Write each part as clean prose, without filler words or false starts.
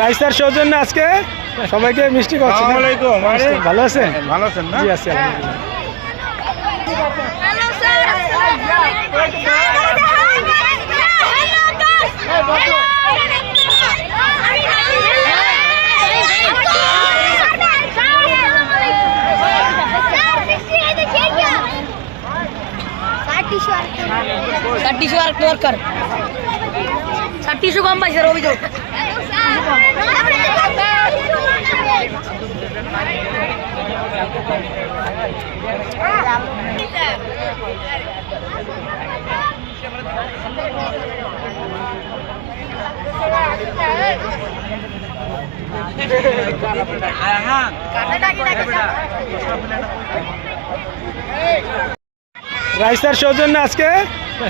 রাইসার সৌজন্য আজকে সবাইকে মিষ্টি খাওয়াচ্ছি। আসসালামু আলাইকুম। ভালো আছেন? ভালো আছেন না? জি আছি আলহামদুলিল্লাহ। হ্যালো স্যার টিস্যু আর দরকার স্যার টিস্যু কম পাইছে অভিযোগ রাইসার সৌজন্য আজকে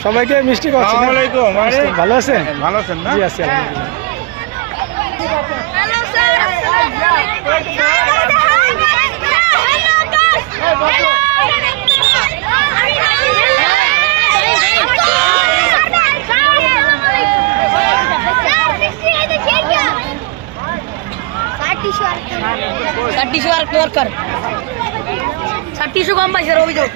সবাইকে মিষ্টি খাওয়াচ্ছি। আসসালামু আলাইকুম। ভালো আছেন? ভালো আছেন না? জি আছি আলহামদুলিল্লাহ। হ্যালো স্যার টিস্যু আর দরকার স্যার টিস্যু কম পাইছে অভিযোগ